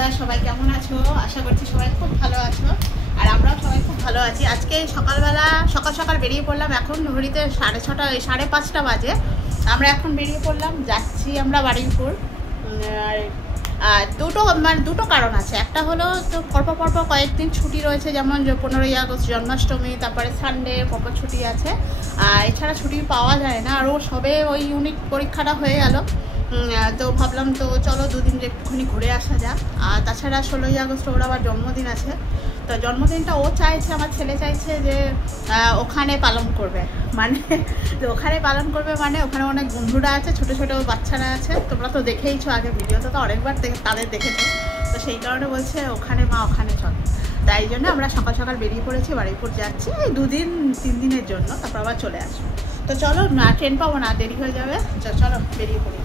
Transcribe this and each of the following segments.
বন্ধুরা সবাই কেমন আছো? আশা করছি সবাই খুব ভালো আছো আর আমরাও সবাই খুব ভালো আছি। আজকে সকালবেলা সকাল বেরিয়ে পড়লাম। এখন ঘড়িতে 5:30 বাজে। আমরা এখন বেরিয়ে পড়লাম, যাচ্ছি আমরা বারুইপুর। আর দুটো কারণ আছে। একটা হলো তো পরপর কয়েকদিন ছুটি রয়েছে, যেমন 15ই আগস্ট, জন্মাষ্টমী, তারপরে সানডে পরপর ছুটি আছে। আর এছাড়া ছুটি পাওয়া যায় না। আর ও সবে ওই ইউনিট পরীক্ষাটা হয়ে গেল, তো ভাবলাম তো চলো দুদিন একটুখানি ঘুরে আসা যাক। আর তাছাড়া 16ই আগস্ট ওর আবার জন্মদিন আছে। তো জন্মদিনটা ও চাইছে, আমার ছেলে চাইছে যে ওখানে পালন করবে, মানে ওখানে অনেক বন্ধুরা আছে, ছোট ছোট বাচ্চারা আছে। তোমরা তো দেখেইছো আগে ভিডিওতে, তো অনেকবার তাদের দেখেছো। তো সেই কারণে বলছে ওখানে চল। তাই জন্য আমরা সকাল বেরিয়ে পড়েছি, বারুইপুর যাচ্ছি এই 2-3 দিনের জন্য, তারপর আবার চলে আসবো। তো চলো, না ট্রেন পাবো না, দেরি হয়ে যাবে। চলো বেরিয়ে পড়ি।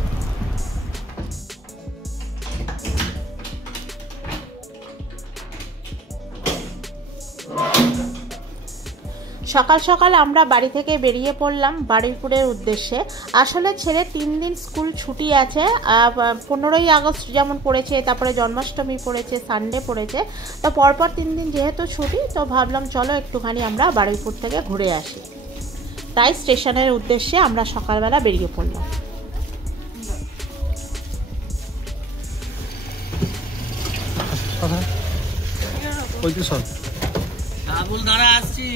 সকাল আমরা বাড়ি থেকে বেরিয়ে পড়লাম বারুইপুরের উদ্দেশ্যে। আসলে ছেলে 3 দিন স্কুল ছুটি আছে। 15ই আগস্ট যেমন পড়েছে, তারপরে জন্মাষ্টমী পড়েছে, সানডে পড়েছে। তো পরপর 3 দিন যেহেতু ছুটি, তো ভাবলাম চলো একটুখানি আমরা বারুইপুর থেকে ঘুরে আসি। তাই স্টেশনের উদ্দেশ্যে আমরা সকালবেলা বেরিয়ে পড়লাম। আসছি।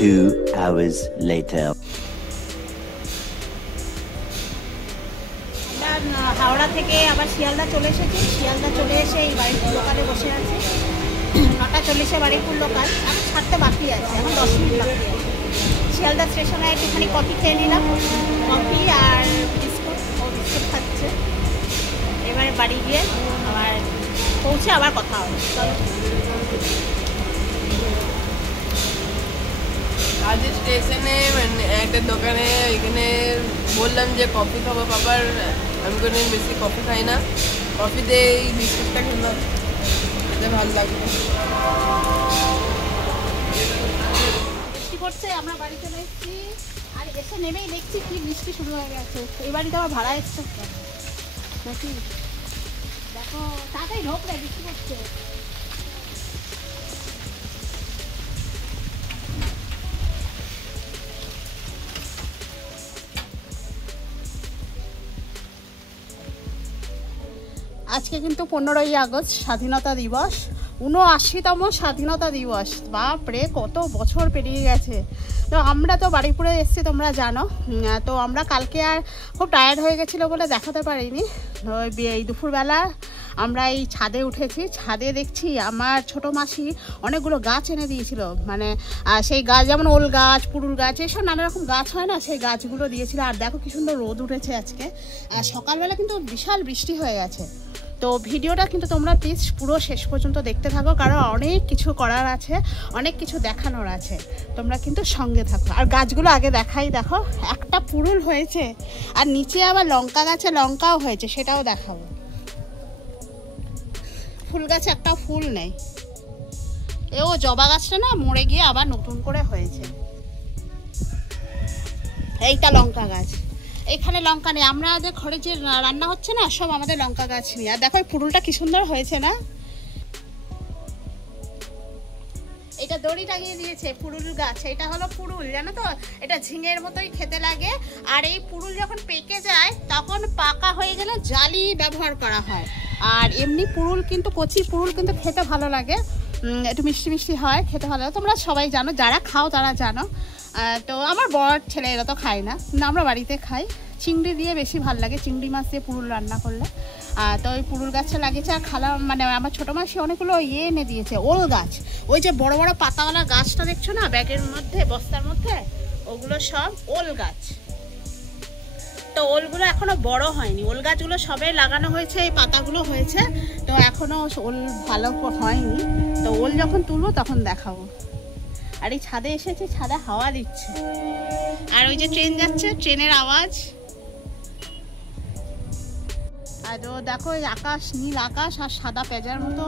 Two hours later. হাওড়া থেকে আবার শিয়ালদা চলে এসেছি। শিয়ালদা চলে এসে এই বারুইপুর লোকালে বসে আছি। 9:40 বারুইপুর লোকাল, এখন ছাড়তে বাকি আছে, এখন 10 মিনিট বাকি আছে। শিয়ালদা স্টেশনে একটুখানি কফি খেয়ে নিলাম, কফি আর বিস্কুট খাচ্ছে। এবারে বাড়ি গিয়ে আবার পৌঁছে আবার কথা হবে। চলো। আজ স্টেশনে একটা দোকানে এখানে বললাম যে কফি খাবো বাবার, আমি কোনো বেশি কফি খাই না, কফি দিয়ে এই বিস্কুটটা খেলাম, এটা ভালো লাগলো। বৃষ্টি পড়ছে, আমরা বাড়ি চলে এসেছি। আর এসে নেমেই দেখছি কি বৃষ্টি শুরু হয়ে গেছে। এই বাড়িতে আবার ভাড়া এসছে নাকি, দেখো তাড়াতাড়ি ঢোকলে, বৃষ্টি পড়ছে। আজকে কিন্তু 15ই আগস্ট, স্বাধীনতা দিবস, 79তম স্বাধীনতা দিবস। বাপরে, কত বছর পেরিয়ে গেছে। তো আমরা তো বারুইপুরে এসেছি, তোমরা জানো। তো আমরা কালকে আর খুব টায়ার্ড হয়ে গেছিলো বলে দেখাতে পারিনি। এই দুপুরবেলা আমরা এই ছাদে উঠেছি। ছাদে দেখছি আমার ছোটো মাসি অনেকগুলো গাছ এনে দিয়েছিল, মানে সেই গাছ যেমন ওল গাছ, পুরুল গাছ, এইসব নানা রকম গাছ হয় না, সেই গাছগুলো দিয়েছিল। আর দেখো কি সুন্দর রোদ উঠেছে আজকে। আর সকালবেলা কিন্তু বিশাল বৃষ্টি হয়ে গেছে। তো ভিডিওটা কিন্তু তোমরা প্লিজ পুরো শেষ পর্যন্ত দেখতে থাকো, কারণ অনেক কিছু করার আছে, অনেক কিছু দেখানোর আছে। তোমরা কিন্তু সঙ্গে থাকো। আর গাছগুলো আগে দেখাই, দেখো একটা পুরুল হয়েছে, আর নিচে আবার লঙ্কা গাছে লঙ্কাও হয়েছে, সেটাও দেখাবো। ফুল গাছে একটাও ফুল নেই। ও জবা গাছটা না মরে গিয়ে আবার নতুন করে হয়েছে। এইটা লঙ্কা গাছ, এখানে লঙ্কা নেই। আমাদের ঘরে যে রান্না হচ্ছে না, সব আমাদের লঙ্কা গাছ নিয়ে। আর দেখো ফুলটা কি সুন্দর হয়েছে না। এটা দড়ি টাঙিয়ে দিয়েছে, পুরুল গাছ। এটা হলো পুরুল, জানো তো, এটা ঝিঙের মতোই খেতে লাগে। আর এই পুরুল যখন পেকে যায়, তখন পাকা হয়ে গেলে জালি ব্যবহার করা হয়। আর এমনি পুরুল কিন্তু, কচি পুরুল কিন্তু খেতে ভালো লাগে, একটু মিষ্টি মিষ্টি হয়, খেতে ভালো লাগে। তোমরা সবাই জানো, যারা খাও তারা জানো। তো আমার বড় ছেলে এরা তো খায় না, আমরা বাড়িতে খাই। চিংড়ি দিয়ে বেশি ভালো লাগে, চিংড়ি মাছ দিয়ে পুরুল রান্না করলে। তো ওই পুরুল গাছটা লাগিয়েছে। আর খালা মানে আমার ছোটো মাসি অনেকগুলো এনে দিয়েছে, ওল গাছ। ওই যে বড় বড় পাতাওয়ালা গাছটা দেখছো না ব্যাগের মধ্যে, বস্তার মধ্যে, ওগুলো সব ওল গাছ। তো ওলগুলো এখনো বড় হয়নি, ওল গাছগুলো সবে লাগানো হয়েছে, এই পাতাগুলো হয়েছে, তো এখনো ওল ভালো হয়নি। তো ওল যখন তুলবো তখন দেখাবো। আর এই ছাদে এসেছে, ছাদে হাওয়া দিচ্ছে, আর ওই যে ট্রেন যাচ্ছে, ট্রেনের আওয়াজ। আর দেখো এই আকাশ, নীল আকাশ আর সাদা পেঁজার মতো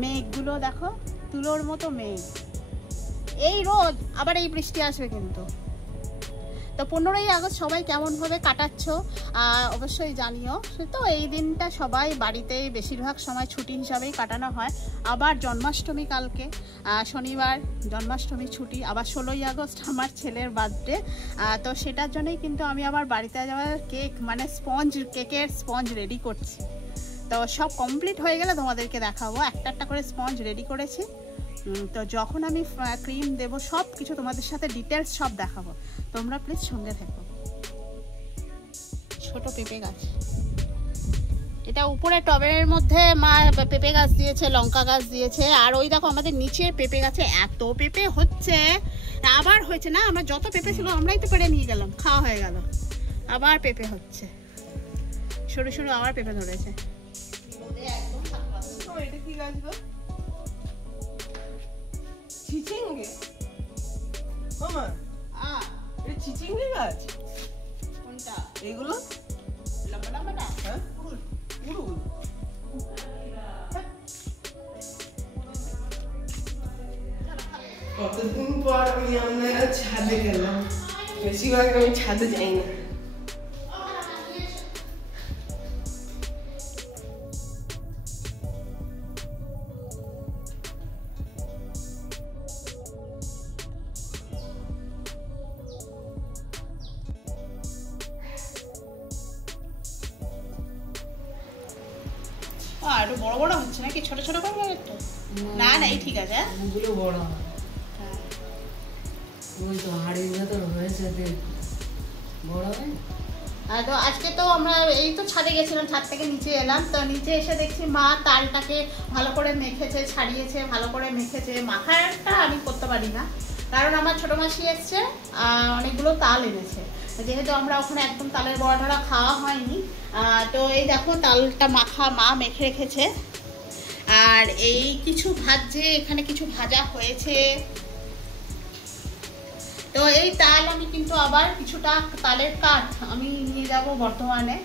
মেঘগুলো দেখো, তুলোর মতো মেঘ। এই রোদ আবার এই বৃষ্টি আসবে কিন্তু। তো 15ই আগস্ট সবাই কেমনভাবে কাটাচ্ছ অবশ্যই জানিও। তো এই দিনটা সবাই বাড়িতেই বেশিরভাগ সময় ছুটি হিসাবেই কাটানো হয়। আবার জন্মাষ্টমী কালকে, শনিবার জন্মাষ্টমী ছুটি। আবার 16ই আগস্ট আমার ছেলের বার্থডে, তো সেটার জন্যই কিন্তু আমি আবার বাড়িতে যাওয়ার কেক মানে কেকের স্পঞ্জ রেডি করছি। তো সব কমপ্লিট হয়ে গেলে তোমাদেরকে দেখাবো। একটা করে স্পঞ্জ রেডি করেছি। তো যখন আমি ক্রিম দেব সব কিছু তোমাদের সাথে ডিটেলস সব দেখাবো, তোমরা প্লিজ সঙ্গে থেকো। ছোট পেঁপে গাছ, এটা উপরে টবের মধ্যে মা পেঁপে গাছ দিয়েছে, লঙ্কা গাছ দিয়েছে। আর ওই দেখো আমাদের নিচে পেঁপে গাছে এত পেঁপে হচ্ছে, আবার হয়েছে না, আমরা যত পেঁপে ছিল আমরাই তো পেড়ে নিয়ে গেলাম, খাওয়া হয়ে গেল। আবার পেঁপে হচ্ছে, সরু সরু আবার পেঁপে ধরেছে। এটা কি গাছ গো? চিচিঙ্গে মামা, এটা চিচিঙ্গে গাছ? কোনটা? এগুলো লম্বা লম্বাটা? হ্যাঁ, পুরুল। কতদিন পর আমরা ছাদে গেলাম, বেশিরভাগ আমি ছাদে যাই না। একটু বড় বড় হচ্ছে নাকি, ছোট ছোট করবো একটু? না না এই ঠিক আছে। ওগুলো বড় হয়, ওই তো হাড়ির ভেতর হয়েছে বড় হয়। তো আজকে তো আমরা এই তো ছাদে গেছিলাম, ছাদ থেকে নিচে এলাম। তো নিচে এসে দেখছি মা তালটাকে ভালো করে মেখেছে, ছাড়িয়েছে, ভালো করে মেখেছে। মাখাটা আমি করতে পারি না, কারণ আমার ছোটো মাসি এসছে, অনেকগুলো তাল এনেছে। যেহেতু আমরা ওখানে একদম তালের বড়া টড়া খাওয়া হয়নি, তো এই দেখো তালটা মাখা মা মেখে রেখেছে। আর এই কিছু ভাজছে, এখানে কিছু ভাজা হয়েছে। তো এই তাল আমি কিন্তু আবার কিছুটা তালের কাঠ আমি নিয়ে যাব বর্ধমানে,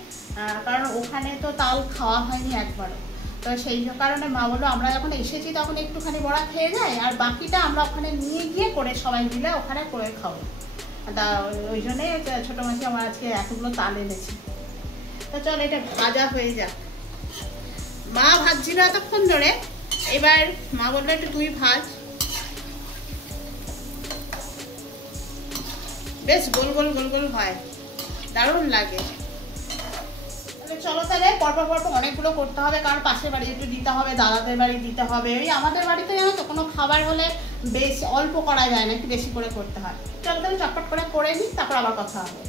কারণ ওখানে তো তাল খাওয়া হয়নি একবারও। তো সেই কারণে মা বললো আমরা যখন এসেছি তখন একটুখানি বড়া খেয়ে যাই, আর বাকিটা আমরা ওখানে নিয়ে গিয়ে করে সবাই মিলে ওখানে করে খাবো। তা ওই জন্যই ছোটো মাসি আমার আজকে এতগুলো তাল এনেছে। তো চল এটা ভাজা হয়ে যাক। মা ভাজছিল এতক্ষণ ধরে, এবার মা বললো একটু তুই ভাজ। বেশ গোল গোল গোল গোল হয়, দারুণ লাগে। চলো তাহলে পরপর পরপর অনেকগুলো করতে হবে, কারণ পাশের বাড়ি একটু দিতে হবে, দাদাদের বাড়ি দিতে হবে। ওই আমাদের বাড়িতে জানো তো কোনো খাবার হলে বেশ অল্প করা যায় না, একটু বেশি করে করতে হয়। চলো তাহলে চটপট করে নিই, তারপর আবার কথা হবে।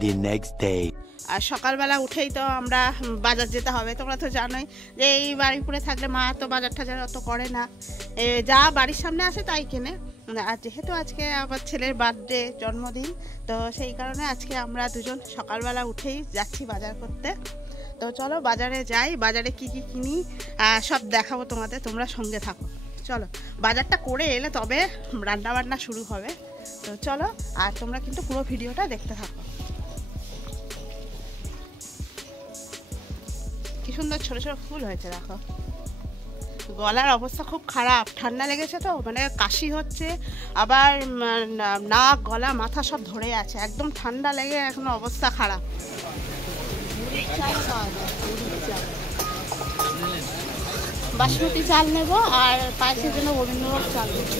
The next day. আর সকালবেলা উঠেই তো আমরা বাজার যেতে হবে, তোমরা তো জানোই যে এই বাড়িপুরে থাকলে মা তো বাজার টাজার অত করে না, যা বাড়ির সামনে আসে তাই কেনে। আর যেহেতু আজকে আমার ছেলের বার্থডে, জন্মদিন, তো সেই কারণে আজকে আমরা দুজন সকালবেলা উঠেই যাচ্ছি বাজার করতে। তো চলো বাজারে যাই, বাজারে কি কি কিনি সব দেখাবো তোমাদের, তোমরা সঙ্গে থাকো। চলো বাজারটা করে এলে তবে রান্না বান্না শুরু হবে। তো চলো, আর তোমরা কিন্তু পুরো ভিডিওটা দেখতে থাকো। কি সুন্দর ছোট ছোট ফুল হয়েছে দেখো। গলার অবস্থা খুব খারাপ, ঠান্ডা লেগেছে তো, মানে কাশি হচ্ছে, আবার নাক গলা মাথা সব ধরে আছে, একদম ঠান্ডা লেগে এখন অবস্থা খারাপ। বাসমতি চাল নেব, আর পায়েসের জন্য রবীন্দ্রভোগ চাল নেব।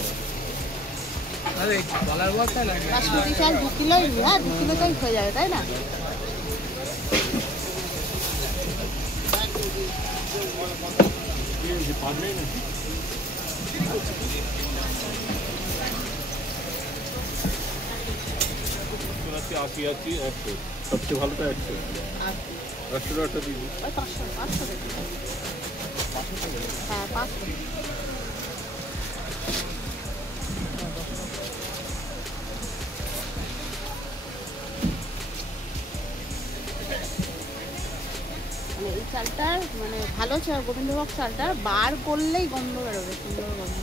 বাসমতি চাল 2 কিলোই, হ্যাঁ 2 কিলোতেই হয়ে যাবে, তাই না? 80 80 100 সবচেয়ে ভালোটা 100 100 দিয়ে দিই। 500 হ্যাঁ 500। মানে এই চালটার মানে ভালো চাল, গোবিন্দভোগ চালটার বার করলেই গন্ধ বেরোবে, সুন্দর গন্ধ।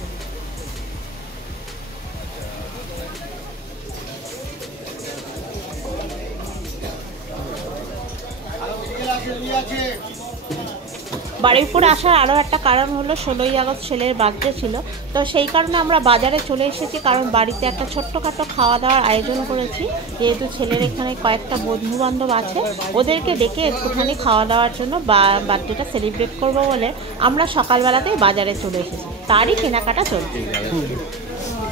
বারুইপুর আসার আরও একটা কারণ হলো 16ই আগস্ট ছেলের বার্থডে ছিল, তো সেই কারণে আমরা বাজারে চলে এসেছি। কারণ বাড়িতে একটা ছোট্টখাটো খাওয়া দাওয়ার আয়োজন করেছি, যেহেতু ছেলের এখানে কয়েকটা বন্ধু বান্ধব আছে, ওদেরকে ডেকে একটুখানি খাওয়া দাওয়ার জন্য বার্থডেটা সেলিব্রেট করব বলে আমরা সকালবেলাতেই বাজারে চলে এসেছি। তারই কেনাকাটা চলছে।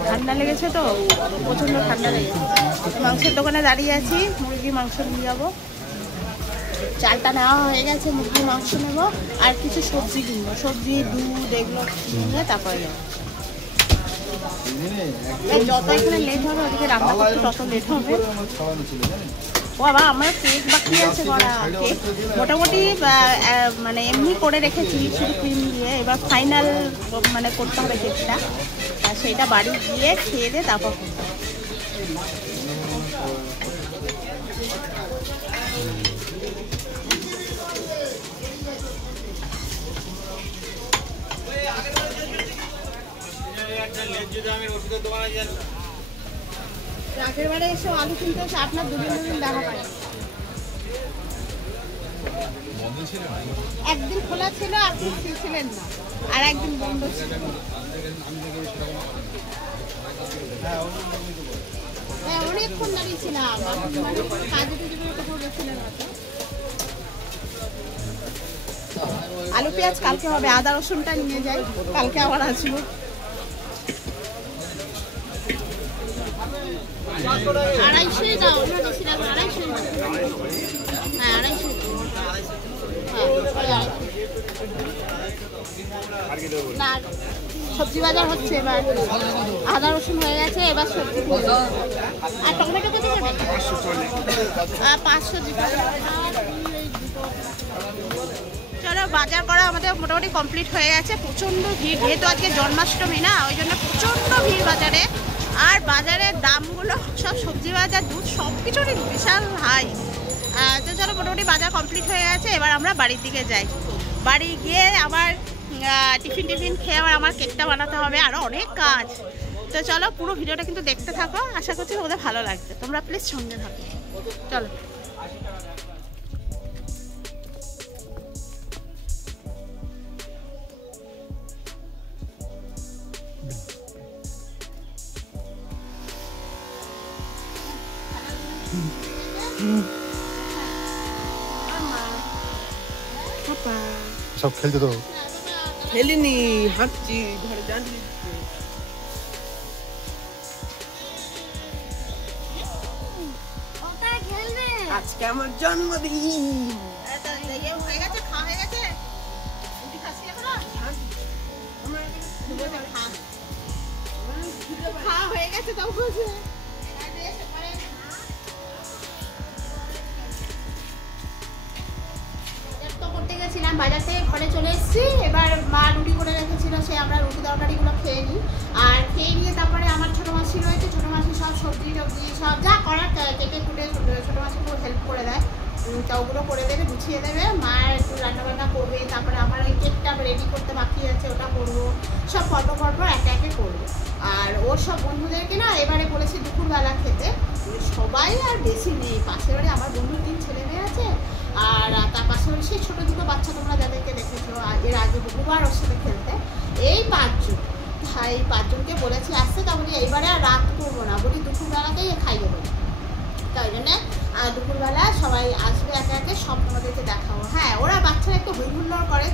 ঠান্ডা লেগেছে তো, প্রচণ্ড ঠান্ডা লেগেছে। মাংসের দোকানে দাঁড়িয়ে আছি, মুরগি মাংস নিয়ে যাবো। চালটা নেওয়া হয়ে গেছে, মুরগির মাংস নেবো আর কিছু সবজি কিনবো, সবজি দুধ এগুলো নিয়ে তারপরে যাবো। যত এখানে লেট হবে ওদিকে রান্না করতে তত লেট হবে। ও বাবা, আমার কেক বাকি আছে করা। কেক মোটামুটি মানে এমনি করে রেখেছি শুধু ক্রিম দিয়ে, এবার ফাইনাল মানে করতে হবে কেকটা, আর সেইটা বাড়ি গিয়ে খেয়ে দিয়ে তারপর করতে হবে। আগের বারে এসে আলু কিনতে এসে আপনার দুদিন দেখা পাই, একদিন খোলা ছিল আপনি ছিলেন না, আর একদিন বন্ধ ছিল। হ্যাঁ অনেকক্ষণ দাঁড়িয়েছিলাম, কাজে কোথাও গেছিলেন হয়তো। আলু পেঁয়াজ কালকে হবে, আদা রসুনটা নিয়ে যাই, কালকে আবার আসবো। আড়াইশোই দাও না, বেশি দাও, আড়াইশোই দাও। হ্যাঁ আড়াইশোই না। সবজি বাজার হচ্ছে এবার, আদা রসুন হয়ে গেছে, এবার সবজি। আর টমেটো কত যাবে? 500 দিতে। চলো, বাজার করা আমাদের মোটামুটি কমপ্লিট হয়ে গেছে। প্রচণ্ড ভিড়, যেহেতু আজকে জন্মাষ্টমী না, ওই জন্য প্রচণ্ড ভিড় বাজারে। আর বাজারের দামগুলো সব সবজি বাজার দুধ সব কিছুরই বিশাল হাই। তো চলো, মোটামুটি বাজার কমপ্লিট হয়ে গেছে, এবার আমরা বাড়ির দিকে যাই। বাড়ি গিয়ে আবার টিফিন খেয়ে আবার আমার কেকটা বানাতে হবে, আরও অনেক কাজ। তো চলো, পুরো ভিডিওটা কিন্তু দেখতে থাকো, আশা করছি ওদের ভালো লাগবে, তোমরা প্লিজ সঙ্গে থাকো। চলো। সব খেলতে তো খেলিনি, হাঁটছি ঘরে জানি। আজকে আমার জন্মদিন। হয়ে গেছে, খাওয়া হয়ে গেছে, খাওয়া হয়ে গেছে। তাও করতে গেছিলাম, বাজার থেকে ঘরে চলে এসেছি। এবার মা রুটি করে রেখেছিল, সে আমরা রুটি তরকারিগুলো খেয়ে নিই। আর খেয়ে নিয়ে তারপরে আমার ছোটো মাসি রয়েছে, ছোটো মাসি সব সবজি টবজি সব যা করার কেটে কুটে ছোটো মাসি খুব হেল্প করে দেয়, তো ওগুলো করে দেবে, গুছিয়ে দেবে। মা একটু রান্নাবান্না করবে, তারপরে আমার ওই কেকটা রেডি করতে বাকি আছে, ওটা করবো। সব পরপর একে একে করবো। আর ওর সব বন্ধুদেরকে না এবারে বলেছি দুপুরবেলা খেতে, সবাই আর বেশি নেই। পাশের বাড়ি আমার বন্ধুর 3 ছেলে মেয়ে আছে, আর তার পাশাপাশি সেই ছোটো দুটো বাচ্চা তোমরা যাদেরকে দেখেছো এর আগে বহুবার ওর সাথে খেলতে, এই 5 জন। এই 5 জনকে বলেছি আসতে, তা বলি এইবারে আর রাত করবো না, বলি দুপুরবেলাতেই খাইয়ে দেবো। তাই জন্যে দুপুরবেলা সবাই আসবে একে একে, সব তোমাদেরকে দেখাবো। হ্যাঁ, ওরা বাচ্চারা একটু হুড়হুড় করে,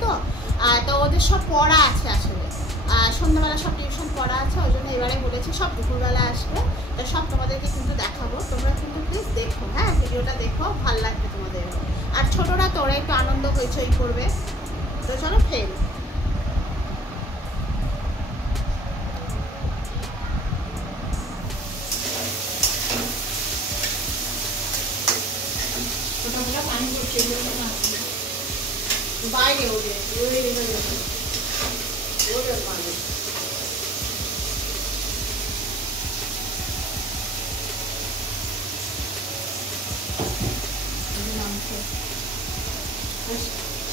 তো ওদের সব পড়া আছে, আসলে সন্ধ্যাবেলা সব টিউশন পড়া আছে, ওই জন্য এবারে বলেছি সব দুপুরবেলা আসবে, তো সব তোমাদেরকে কিন্তু দেখাবো। তোমরা কিন্তু প্লিজ দেখো, হ্যাঁ ভিডিওটা দেখো, ভালো লাগবে তোমাদের। আর ছোটরা তো ওরা একটু আনন্দ হইচই করবে। তো চলো ফের বাইরে ওরে পানি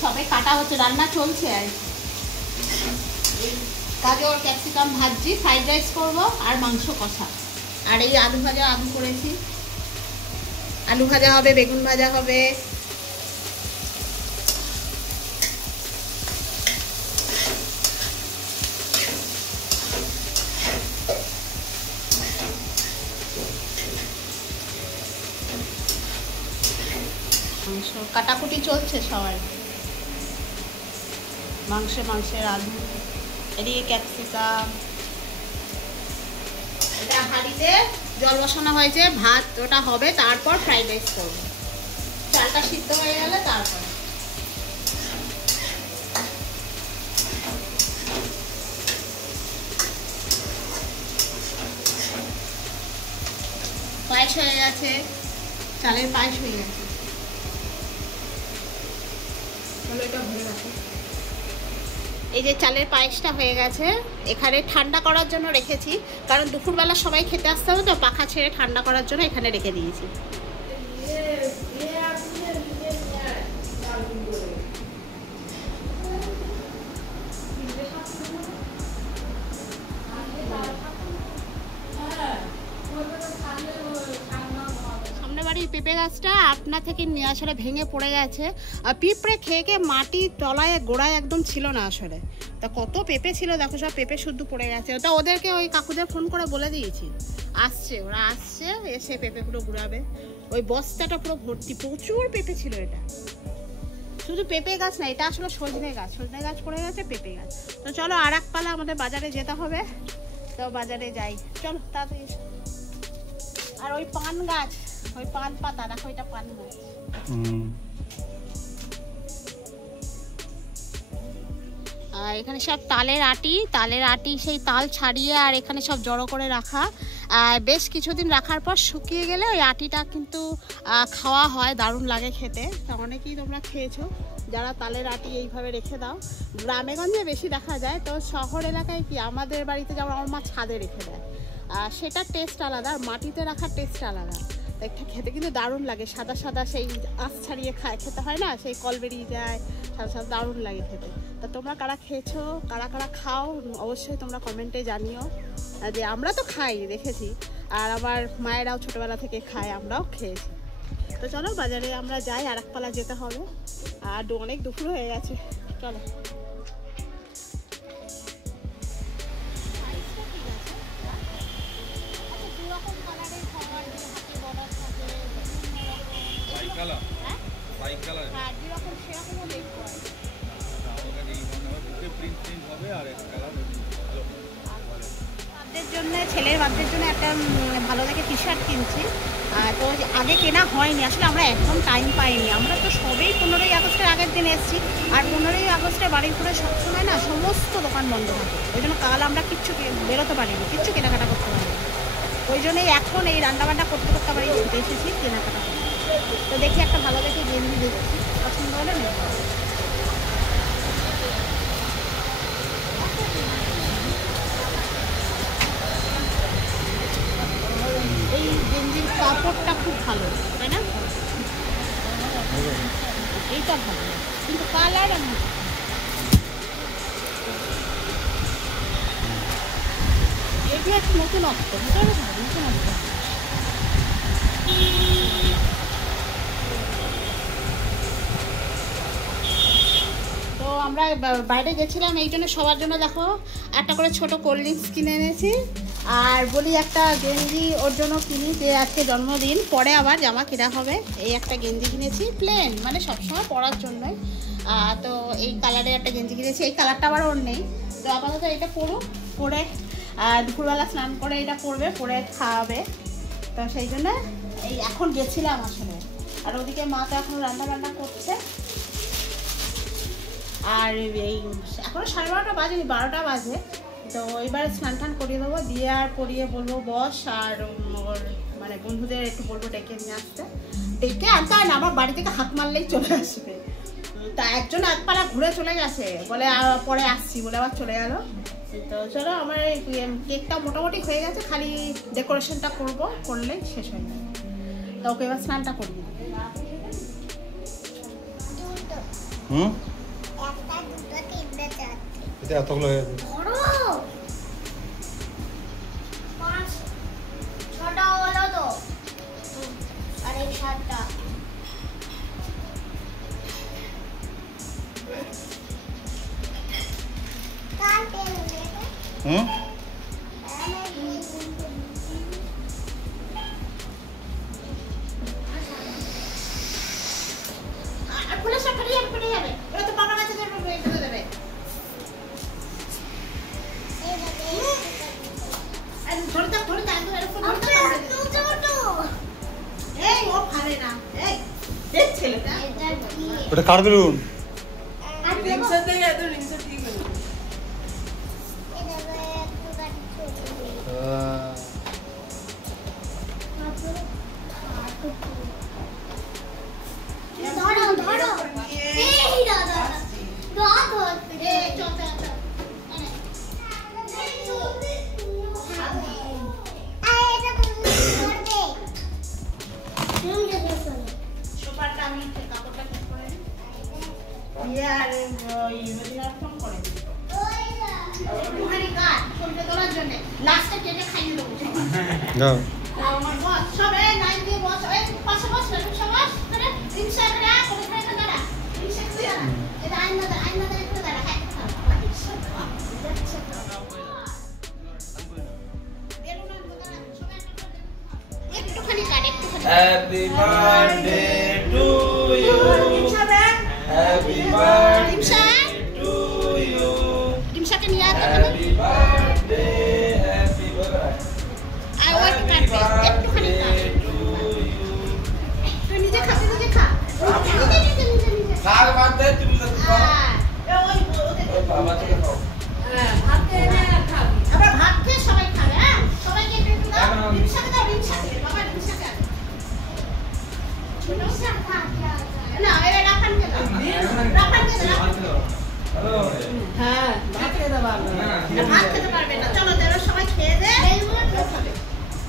সবাই কাটা হচ্ছে, রান্না চলছে আর গাজর ক্যাপসিকাম ভাজি, ফ্রাইড রাইস করবো আর মাংস কষা। আর এই আলু ভাজা আমি করেছি, আলু ভাজা হবে, বেগুন ভাজা হবে। মাংস কাটাকুটি চলছে সবার, মাংসের আলু, এদিকে ক্যাপসিকাম। এটা হাঁড়িতে জল বসানো হয়েছে, ভাত ওটা হবে, তারপর ফ্রাইড রাইস করবো। চালটা সিদ্ধ হয়ে গেলে তারপর পায়েস হয়ে গেছে, চালের পায়েস হয়ে গেছে। এই যে চালের পায়েসটা হয়ে গেছে, এখানে ঠান্ডা করার জন্য রেখেছি, কারণ দুপুরবেলা সবাই খেতে আসতে হবে তো, পাখা ছেড়ে ঠান্ডা করার জন্য এখানে রেখে দিয়েছি। পেঁপে গাছটা আপনা থেকে নিয়ে আসলে ভেঙে পড়ে গেছে, আর পিঁপড়ে খেয়ে খেয়ে মাটির তলায় গোড়ায় একদম ছিল না আসলে। তা কত পেঁপে ছিল দেখো, সব পেঁপে শুদ্ধ পড়ে গেছে। ওটা ওদেরকে ওই কাকুদের ফোন করে বলে দিয়েছি, আসছে ওরা, আসছে এসে পেঁপেগুলো ঘুরাবে। ওই বস্তাটা পুরো ভর্তি, প্রচুর পেঁপে ছিল। এটা শুধু পেঁপে গাছ না, এটা আসলে সজনে গাছ পড়ে গেছে, পেঁপে গাছ। তো চলো আর এক পালা আমাদের বাজারে যেতে হবে, তো বাজারে যাই চলো তাড়াতাড়ি। আর ওই পান গাছ, ওই পান পাতা দেখো, এটা পান গাছ। আর এখানে সব তালের আটি, সেই তাল ছাড়িয়ে আর এখানে সব জড়ো করে রাখা। বেশ কিছুদিন রাখার পর শুকিয়ে গেলে ওই আটিটা কিন্তু খাওয়া হয়, দারুণ লাগে খেতে। অনেকেই তোমরা খেয়েছো যারা তালের আটি এইভাবে রেখে দাও। গ্রামে গঞ্জে বেশি দেখা যায়, তো শহর এলাকায় কি আমাদের বাড়িতে যেমন আমার মা ছাদে রেখে দেয়, সেটার টেস্ট আলাদা, আর মাটিতে রাখার টেস্ট আলাদা। একটা খেতে কিন্তু দারুণ লাগে, সাদা সাদা সেই আঁশ ছাড়িয়ে খেতে হয় না, সেই কল বেরিয়ে যায়, সাদা সাদা দারুণ লাগে খেতে। তা তোমরা কারা খেয়েছো, কারা খাও অবশ্যই তোমরা কমেন্টে জানিও। যে আমরা তো খাই দেখেছি, আর আমার মায়েরাও ছোটোবেলা থেকে খায়, আমরাও খেয়েছি। তো চলো বাজারে আমরা যাই, আর এক পালা যেতে হবে, আর অনেক দুপুর হয়ে গেছে, চলো। ছেলের বার্থডের জন্য একটা ভালো দেখে টি শার্ট কিনছি। তো আগে কেনা হয়নি আসলে, আমরা একদম টাইম পাইনি। আমরা তো সবেই 15ই আগস্টের আগের দিন এসেছি, আর 15ই আগস্টে বারুইপুরে সবসময় না সমস্ত দোকান বন্ধ থাকে, ওই জন্য কাল আমরা কিচ্ছু বেরোতে পারিনি, কিচ্ছু কেনাকাটা করতে পারিনি। ওই জন্যই এখন এই রান্নাবান্না করতে করতে আবার ছুটে এসেছি কেনাকাটা। তো দেখি একটা ভালো দেখে গেঞ্জি দেখছি, পছন্দ হলে নেব। এই গেঞ্জির কাপড়টা খুব ভালো, তাই না? এইটা ভালো, কিন্তু কালার আমি এটি একটা নতুন অস্ত্র, নতুন অস্ত্র। তো আমরা বাইরে গেছিলাম, এই জন্য সবার জন্য দেখো একটা করে ছোট কোল্ড ড্রিঙ্কস কিনে এনেছি। আর বলি একটা গেঞ্জি ওর জন্য কিনি, যে আজকে জন্মদিন, পরে আবার জামা কেনা হবে। এই একটা গেঞ্জি কিনেছি প্লেন, মানে সবসময় পরার জন্যই। তো এই কালারের একটা গেঞ্জি কিনেছি, এই কালারটা আবার ওর নেই। তো আপাতত এটা পরে দুপুরবেলা স্নান করে এটা পরে খাওয়াবে। তো সেই জন্য এই এখন গেছিলাম আসলে। আর ওদিকে মা তো এখন রান্না করছে। আর এই এখনো 12:30 বাজেনি, 12টা বাজে। তো এবার স্নান টান করিয়ে দেবো, দিয়ে আর পরিয়ে বলবো বস, আর ওর মানে বন্ধুদের একটু বলবো ডেকে নিয়ে আসতে। ডেকে আনতে হয় না, আমার বাড়ি থেকে হাত মারলেই চলে আসবে। তা একজন একপাড়া ঘুরে চলে গেছে, বলে পরে আসছি বলে আবার চলে গেল। তো চলো, আমার কেকটা মোটামুটি হয়ে গেছে, খালি ডেকোরেশনটা করলেই শেষ হয়ে যাবে। তো ওকে এবার স্নানটা করি। এটা এতগুলো হয়ে যাবে। ওটা কার balloon? Happy birthday to you. Happy birthday to you. Happy birthday, happy birthday. Happy birthday to you. Happy birthday to you. Baba থেকে খাও। ভাত খেয়ে সবাই খাবে। হ্যাঁ, সবাইকে একটু দাও। রিমসাকে দাও, রিমসাকে। বাবা রিমসাকে। না, এরা রাখানকে দাও। রাখানকে দাও। হ্যাঁ, ভাত খেতে পারবে না। ভাত খেতে পারবে না। চলো, এরা সবাই খেয়ে দে।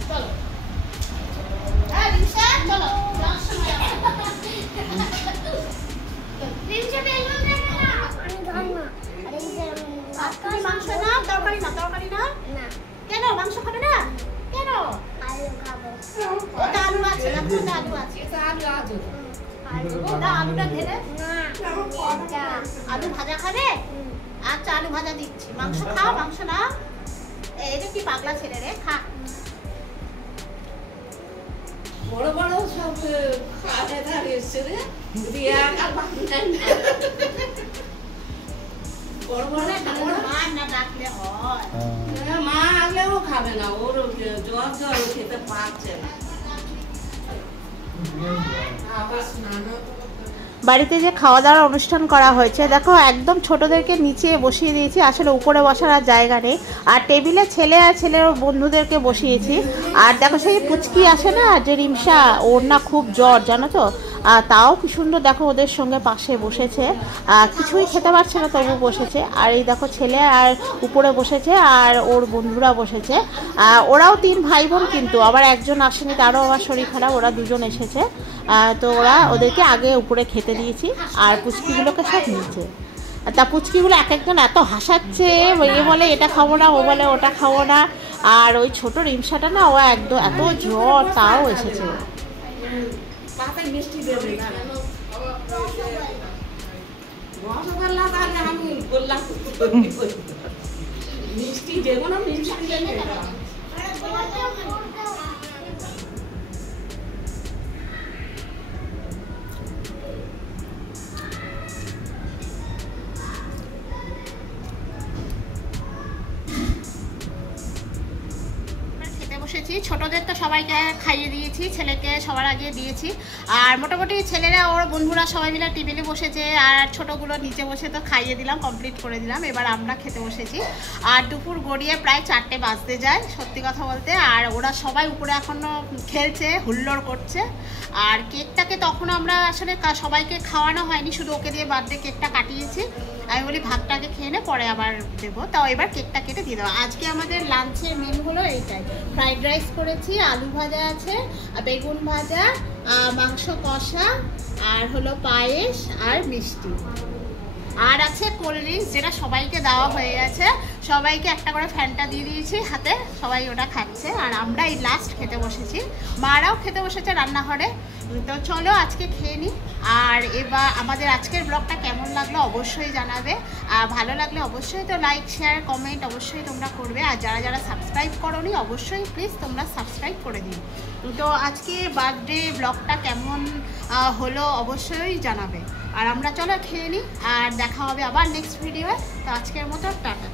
চলো। হ্যাঁ, রিমসা, চলো। যাওয়ার সময় রিমসা বেলুন দে না। মাংস না, তরকারি না, তরকারি না। কেন মাংস খাবে না? কেন? ওটা আলু আছে, ওটা আলু আছে। ওটা আলুটা ঢেলে আলু ভাজা খাবে? আচ্ছা, আলু ভাজা দিচ্ছি। মাংস খাও, মাংস না। এটা কি পাগলা ছেলে রে, খা। বড় বড় সব খাতে দাঁড়িয়েছে রে, দিয়া আর বাংলায় না। বড় বড় মা না ডাকলে হয়। মা আগলেও খাবে না, ওর জ্বর জ্বর খেতে পারছে না। বাড়িতে যে খাওয়া দাওয়ার অনুষ্ঠান করা হয়েছে, দেখো একদম ছোটদেরকে নিচে বসিয়ে দিয়েছি, আসলে উপরে বসার আর জায়গা নেই। আর টেবিলে ছেলে আর ছেলের বন্ধুদেরকে বসিয়েছি। আর দেখো সেই পুচকি আসে না যে রিমসা, ওর না খুব জ্বর জানো তো। তাও কি সুন্দর দেখো ওদের সঙ্গে পাশে বসেছে, কিছুই খেতে পারছে না তবু বসেছে। আর এই দেখো ছেলে আর উপরে বসেছে, আর ওর বন্ধুরা বসেছে। ওরাও 3 ভাই বোন, কিন্তু আবার একজন আসেনি, তারও আবার শরীর খারাপ, ওরা 2জন এসেছে। তো ওদেরকে আগে উপরে খেতে দিয়েছি, আর পুচকিগুলোকে সব নিচে। তা পুচকিগুলো এক একজন এত হাসাচ্ছে, এ বলে এটা খাবো না, ও বলে ওটা খাবো না। আর ওই ছোট রিমসাটা না, ও একদম এত জ্বর, তাও এসেছে। মিষ্টি দেবে রসগোল্লা, তাহলে আমি বললাম মিষ্টি দেবো না, মিষ্টি দেবে। খেতে বসেছি ছোটদের তো সবাইকে খাইয়ে দিয়েছি, ছেলেকে সবার আগে দিয়েছি। আর মোটামুটি ছেলেরা ওর বন্ধুরা সবাই মিলে টেবিলে বসেছে, আর ছোটোগুলো নিচে বসে তো খাইয়ে দিলাম, কমপ্লিট করে দিলাম। এবার আমরা খেতে বসেছি। আর দুপুর গড়িয়ে প্রায় 4টে বাজতে যায় সত্যি কথা বলতে। আর ওরা সবাই উপরে এখনও খেলছে, হুল্লোড় করছে। আর কেকটাকে তখন আমরা আসলে সবাইকে খাওয়ানো হয়নি, শুধু ওকে দিয়ে বার্থডে কেকটা কাটিয়েছি। আমি বলি ভাতটাকে খেয়ে নে, পরে আবার দেবো। তাও এবার কেকটা কেটে দিয়ে দেবো। আজকে আমাদের লাঞ্চের মেনু হলো এইটাই, ফ্রাইড রাইস করেছি, আলু ভাজা আছে, বেগুন ভাজা, মাংস কষা, আর হলো পায়েস আর মিষ্টি, আর আছে কোল্ড ড্রিঙ্কস, যেটা সবাইকে দেওয়া হয়ে গেছে। সবাইকে একটা করে ফ্যানটা দিয়ে দিয়েছি হাতে, সবাই ওটা খাচ্ছে। আর আমরা এই লাস্ট খেতে বসেছি, মারাও খেতে বসেছে রান্নাঘরে। তো চলো আজকে খেয়ে নিই। আর এবার আমাদের আজকের ব্লগটা কেমন লাগলো অবশ্যই জানাবে। আর ভালো লাগলে অবশ্যই তো লাইক শেয়ার কমেন্ট অবশ্যই তোমরা করবে। আর যারা যারা সাবস্ক্রাইব করোনি অবশ্যই প্লিজ তোমরা সাবস্ক্রাইব করে দিও। তো আজকে বার্থডে ব্লগটা কেমন হলো অবশ্যই জানাবে। আর আমরা চলো খেয়ে নিই, আর দেখা হবে আবার নেক্সট ভিডিওয়ে। তো আজকের মতো টাটা।